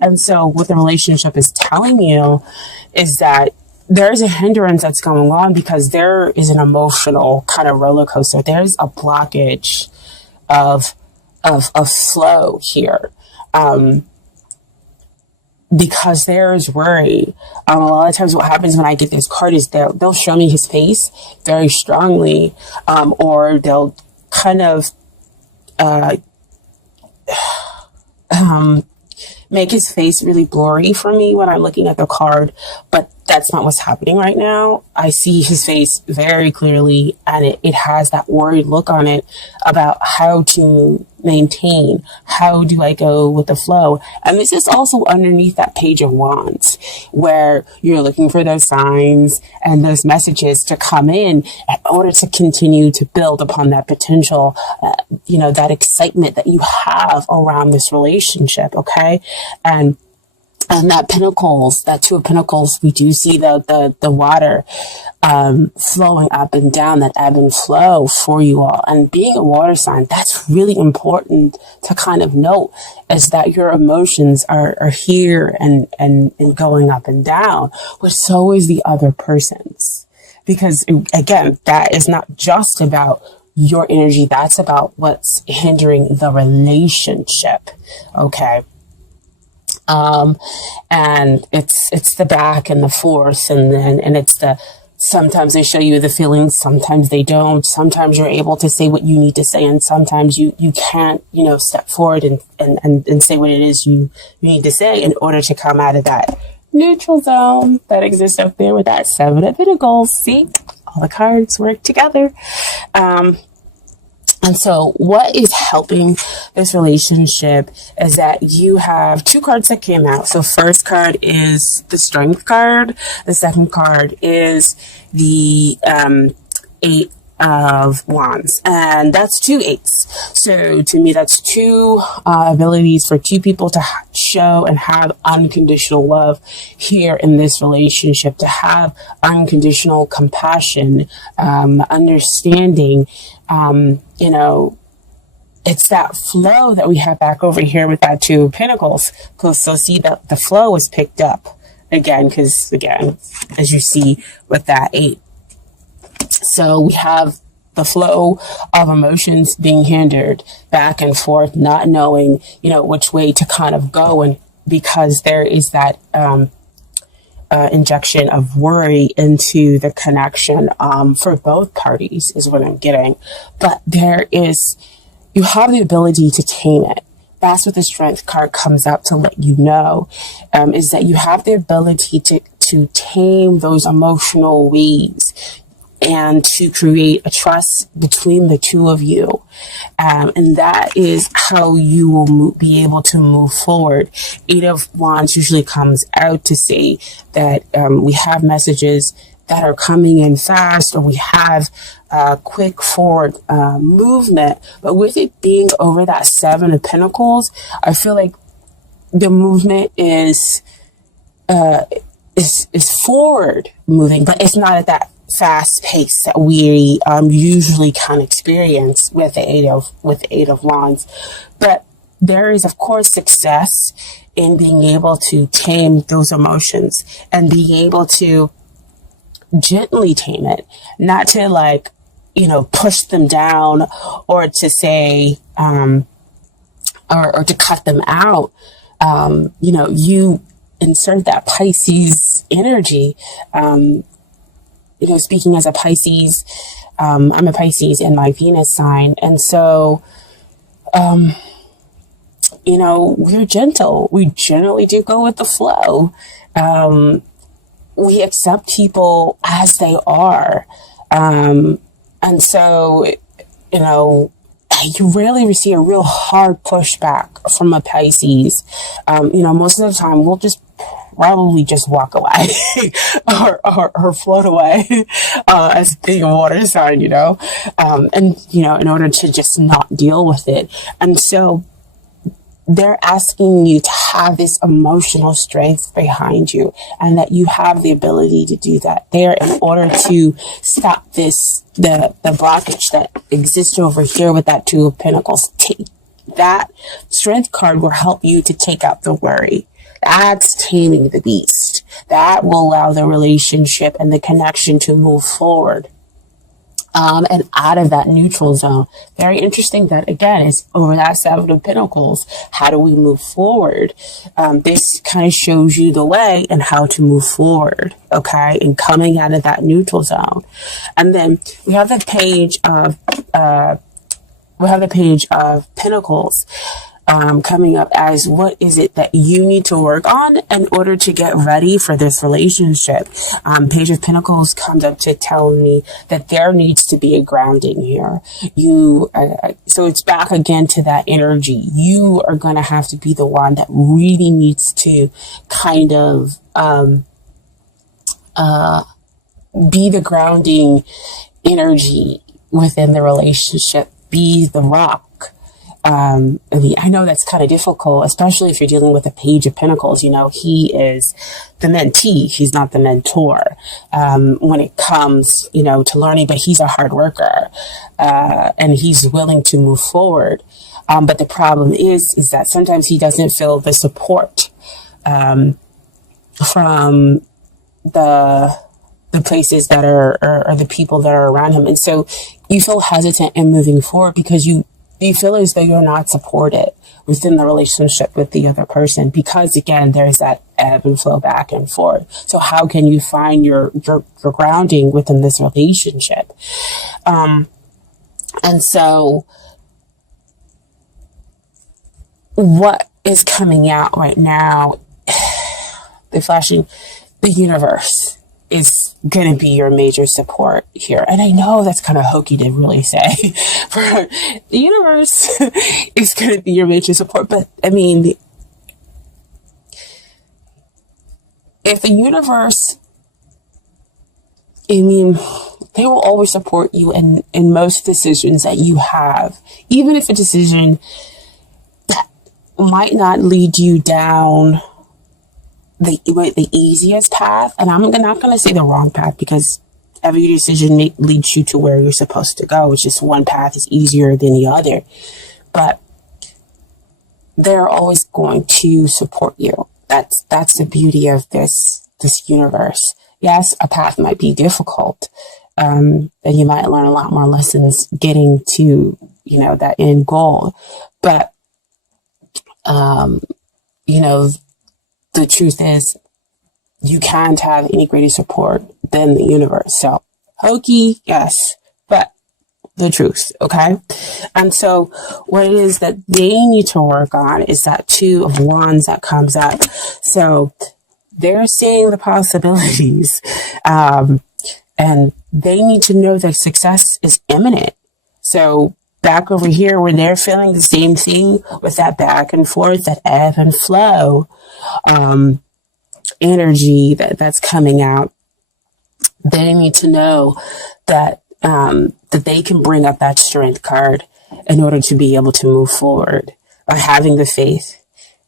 And so what the relationship is telling you is that there's a hindrance that's going on because there is an emotional kind of roller coaster. There's a blockage of flow here. Because there's worry. A lot of times what happens when I get this card is they'll show me his face very strongly, or they'll kind of make his face really blurry for me when I'm looking at the card, but that's not what's happening right now. I see his face very clearly, and it has that worried look on it about how to maintain, how do I go with the flow. And this is also underneath that Page of Wands, where you're looking for those signs and those messages to come in order to continue to build upon that potential, that excitement that you have around this relationship. Okay. And that Pentacles, that Two of Pentacles, we do see the water flowing up and down, that ebb and flow for you all. And being a water sign, that's really important to kind of note, is that your emotions are here and going up and down, but so is the other person's. Because again, that is not just about your energy, that's about what's hindering the relationship. Okay. And it's the back and the forth, and it's sometimes they show you the feelings, sometimes they don't. Sometimes you're able to say what you need to say, and sometimes you can't, step forward and say what it is you need to say in order to come out of that neutral zone that exists up there with that Seven of Pentacles. See, all the cards work together. And so what is helping this relationship is that you have two cards that came out. So first card is the Strength card. The second card is the Eight of Wands. And that's two eights. So to me, that's two abilities for two people to show and have unconditional love here in this relationship, to have unconditional compassion, understanding. It's that flow that we have back over here with that Two of Pentacles. So see that the flow is picked up again, because again, as you see with that Eight. So we have the flow of emotions being hindered back and forth, not knowing, which way to kind of go. And because there is that, injection of worry into the connection for both parties is what I'm getting. But you have the ability to tame it. That's what the Strength card comes up to let you know, is that you have the ability to tame those emotional waves and to create a trust between the two of you. And that is how you will be able to move forward. Eight of Wands usually comes out to say that we have messages that are coming in fast, or we have quick forward movement. But with it being over that Seven of Pentacles, I feel like the movement is forward moving, but it's not at that fast pace that we usually can experience with the Eight of Wands. But there is, of course, success in being able to tame those emotions and being able to gently tame it, not to push them down, or to say or to cut them out. You insert that Pisces energy. Speaking as a Pisces, I'm a Pisces in my Venus sign. And so, we're gentle. We generally do go with the flow. We accept people as they are. And so, you rarely see a real hard pushback from a Pisces. Most of the time we'll probably just walk away or float away as being a water sign, in order to just not deal with it. And so they're asking you to have this emotional strength behind you, and that you have the ability to do that there in order to stop the blockage that exists over here with that Two of Pentacles. that strength card will help you to take out the worry. That's taming the beast. That will allow the relationship and the connection to move forward. And out of that neutral zone. Very interesting that, again, it's over that Seven of Pentacles. How do we move forward? This kind of shows you the way and how to move forward, okay? And coming out of that neutral zone. And then we have the page of Pentacles. Coming up as what is it that you need to work on in order to get ready for this relationship. Page of Pentacles comes up to tell me that there needs to be a grounding here. So it's back again to that energy. You are going to have to be the one that really needs to kind of be the grounding energy within the relationship. Be the rock. I know that's kind of difficult, especially if you're dealing with a Page of Pentacles. You know, he is the mentee. He's not the mentor, when it comes, you know, to learning, but he's a hard worker, and he's willing to move forward. But the problem is that sometimes he doesn't feel the support, from the places that are the people that are around him. And so you feel hesitant in moving forward because you feel as though you're not supported within the relationship with the other person, because again, there's that ebb and flow back and forth. So how can you find your grounding within this relationship? And so what is coming out right now, the universe is going to be your major support here. And I know that's kind of hokey to really say, for the universe is going to be your major support. But I mean, if the universe, they will always support you in most decisions that you have, even if a decision that might not lead you down the easiest path. And I'm not going to say the wrong path, because every decision leads you to where you're supposed to go. It's just one path is easier than the other. But they're always going to support you. That's the beauty of this universe. Yes, a path might be difficult. And you might learn a lot more lessons getting to, that end goal. But, the truth is, you can't have any greater support than the universe. So, hokey, yes, but the truth, okay? And so, what it is that they need to work on is that Two of Wands that comes up. So, they're seeing the possibilities, and they need to know that success is imminent. So, back over here, when they're feeling the same thing with that back and forth, that ebb and flow, energy that's coming out, they need to know that that they can bring up that strength card in order to be able to move forward by having the faith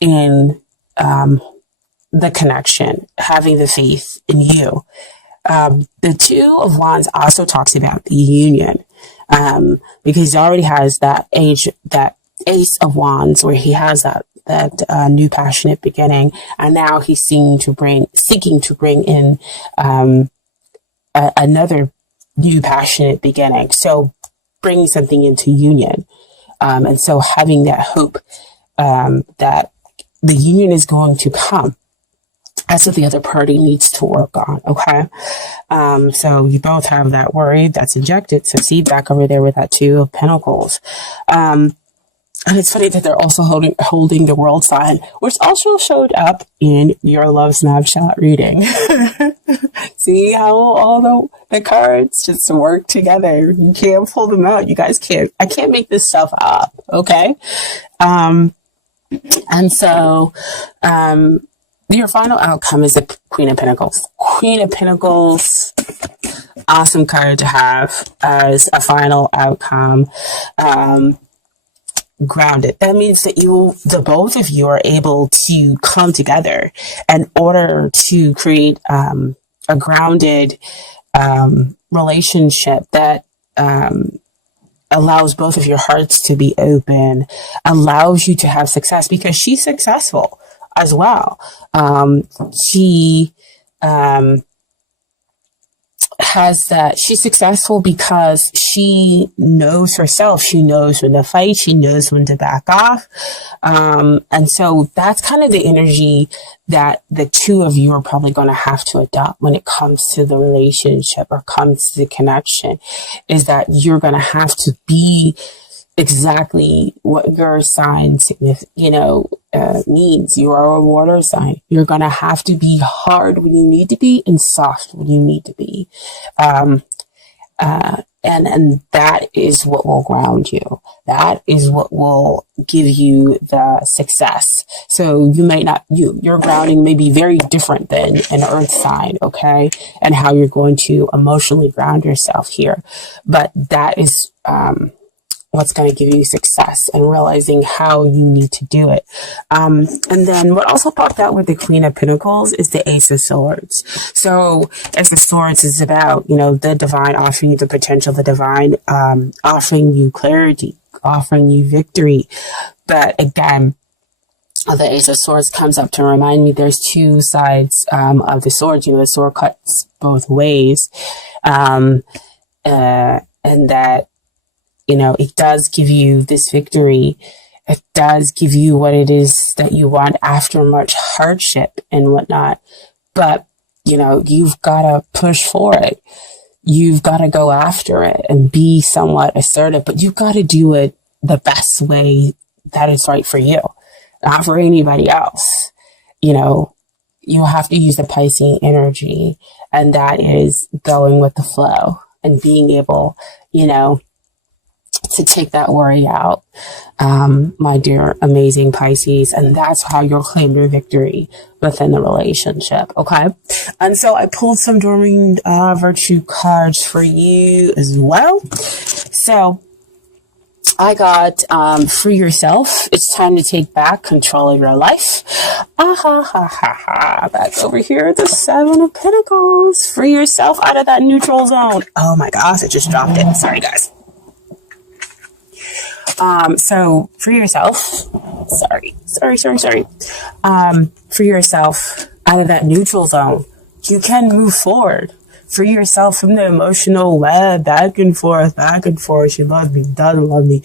in the connection, having the faith in you. The Two of Wands also talks about the union, because he already has that Ace of Wands, where he has that new passionate beginning, and now he's seeking to bring in another new passionate beginning. So bringing something into union, and so having that hope that the union is going to come. That's what the other party needs to work on, okay? So you both have that worry that's injected. So see, back over there with that Two of Pentacles. And it's funny that they're also holding the World sign, which also showed up in your love snapshot reading. See how all the cards just work together. You can't pull them out. You guys can't. I can't make this stuff up, okay? And so, your final outcome is the Queen of Pentacles. Queen of Pentacles, awesome card to have as a final outcome. Grounded. That means that the both of you are able to come together in order to create a grounded relationship that allows both of your hearts to be open, allows you to have success because she's successful as well. She has that, she's successful because she knows herself. She knows when to fight. She knows when to back off. And so that's kind of the energy that the two of you are probably going to have to adopt when it comes to the relationship or comes to the connection, is that you're going to have to be exactly what your sign means. You are a water sign. You're going to have to be hard when you need to be and soft when you need to be. And that is what will ground you. That is what will give you the success. So you may not, your grounding may be very different than an earth sign, okay? And how you're going to emotionally ground yourself here. But that is, what's going to give you success, and realizing how you need to do it. And then what also popped out with the Queen of Pentacles is the Ace of Swords. So Ace of Swords is about, the divine, offering you the potential, the divine, offering you clarity, offering you victory. But again, the Ace of Swords comes up to remind me there's two sides of the sword. The sword cuts both ways. And that, it does give you this victory. It does give you what it is that you want after much hardship and whatnot. But, you've got to push for it. You've got to go after it and be somewhat assertive, but you've got to do it the best way that is right for you, not for anybody else. You have to use the Piscean energy, and that is going with the flow and being able, to take that worry out, my dear, amazing Pisces. And that's how you'll claim your victory within the relationship. Okay. And so I pulled some Dorming Virtue cards for you as well. So I got, free yourself. It's time to take back control of your life. Back over here, the Seven of Pentacles. Free yourself out of that neutral zone. Oh my gosh, I just dropped it. Sorry, guys. So free yourself. Sorry. Free yourself out of that neutral zone. You can move forward. Free yourself from the emotional web, back and forth. She loves me, doesn't love me,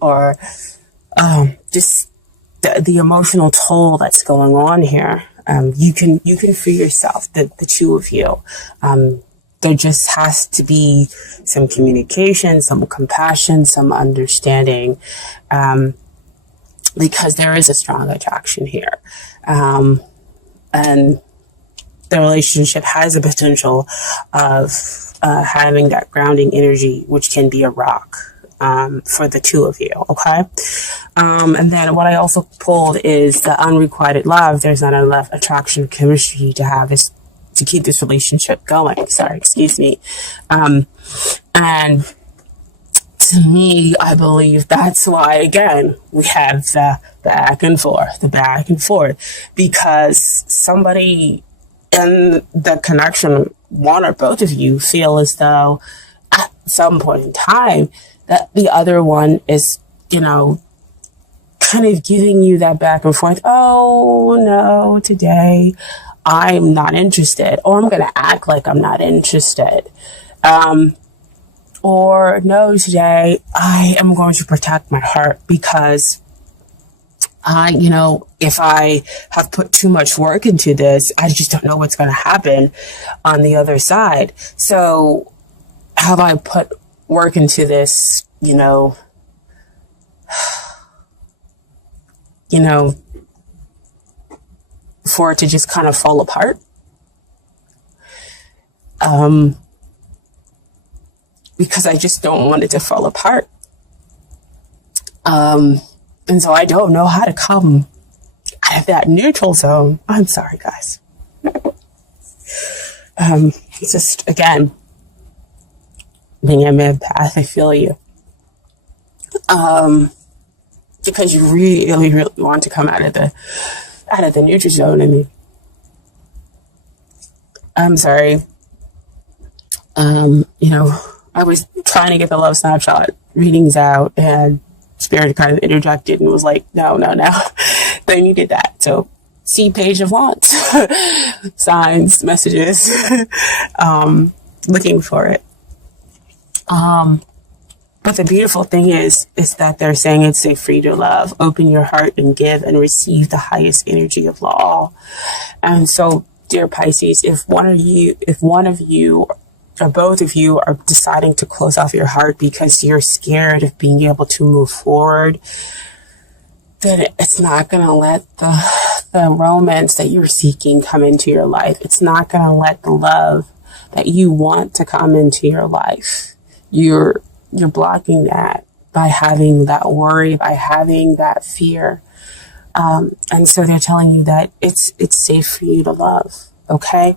or just the emotional toll that's going on here. You can free yourself, the two of you. There just has to be some communication, some compassion, some understanding, because there is a strong attraction here. And the relationship has the potential of having that grounding energy, which can be a rock for the two of you, okay? And then what I also pulled is the unrequited love. There's not enough attraction or chemistry to have this, to keep this relationship going. Sorry, excuse me. And to me, I believe that's why, again, we have the back and forth, because somebody in the connection, one or both of you, feel as though at some point in time that the other one is, kind of giving you that back and forth. Oh no, today I'm not interested, or I'm going to act like I'm not interested. Or no, today I am going to protect my heart because if I have put too much work into this, I just don't know what's going to happen on the other side. So have I put work into this, for it to just kind of fall apart? Because I just don't want it to fall apart. And so I don't know how to come out of that neutral zone. I'm sorry, guys. It's just, again, being an empath, I feel you. Because you really, really want to come out of the neutral zone. I mean, I'm sorry. I was trying to get the love snapshot readings out, and Spirit kind of interjected and was like, no, they needed that. So see Page of Wands, signs, messages, looking for it. But the beautiful thing is that they're saying it's safe for you to love, open your heart and give and receive the highest energy of all. And so, dear Pisces, if one of you or both of you are deciding to close off your heart because you're scared of being able to move forward, then it's not going to let the romance that you're seeking come into your life. It's not going to let the love that you want to come into your life. You're blocking that by having that worry, by having that fear. And so they're telling you that it's safe for you to love, okay?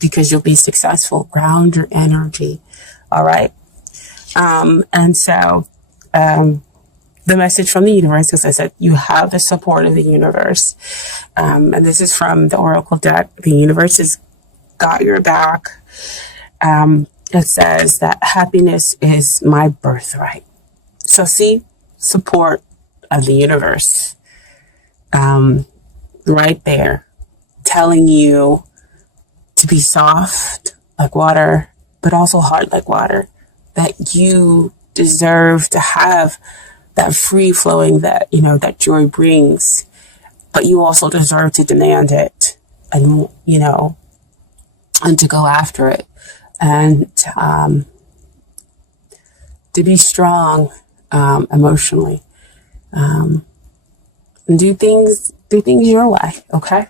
Because you'll be successful. Ground your energy, all right? And so the message from the universe is that you have the support of the universe. And this is from the Oracle deck. The universe has got your back. It says that happiness is my birthright. So see, support of the universe right there, telling you to be soft like water, but also hard like water, that you deserve to have that free flowing that, that joy brings, but you also deserve to demand it and, and to go after it and to be strong emotionally, and do things your way, okay?